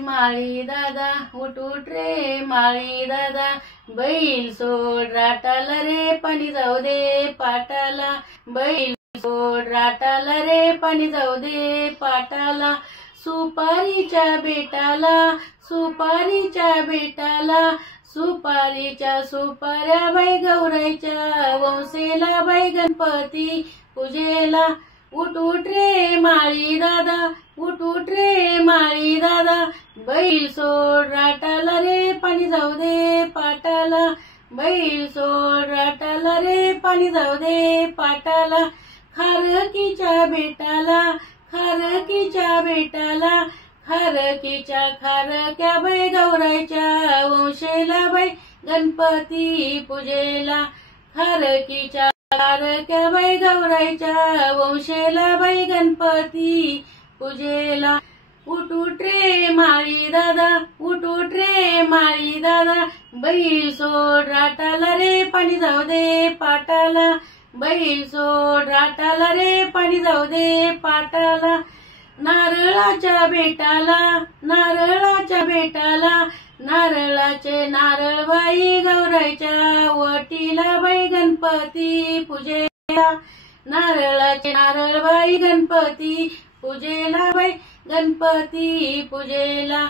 माळी दादा उठ उठ रे माळी दादा, बैल सोड राटाला रे पाणी जाऊ दे पाटाला, बैल सोड राटाला रे पाणी जाऊ दे पाटाला, सुपारीच्या बेटाला सुपारीच्या बेटाला, सुपारीच्या सुपाऱ्या बाई गौराईच्या, वंसेला बाई गणपती पूजेला, उठ उठ रे माळी दादा उठ उठ रे माळी दादा, बैल सोड राटाला रे पाणी जाऊ दे पाटाला, बैल सोड राटाला रे पाणी जाऊ दे पाटाला, खारकीच्या बेटाला खारकीच्या बेटाला, खारकीच्या खारक्या बाई गौराईच्या, वंशेला बाई गणपती पूजेला, खारकीच्या खारक्या बाई गौराईच्या, वंशेला बाई गणपती पूजेला, उठ उठ रे माळी दादा उठ उठ रे माळी दादा, बैल सोड राटाला रे पाणी जाऊ दे पाटाला, बैल सोड राटाला रे पाणी जाऊ दे पाटाला, नारळाच्या बेटाला नारळाच्या बेटाला, नारळाचे नारळ बाई गौराईच्या, वटीला बाई गणपती पूजेला, नारळाचे नारळ बाई गणपती पूजेला बाई गणपती पूजेला,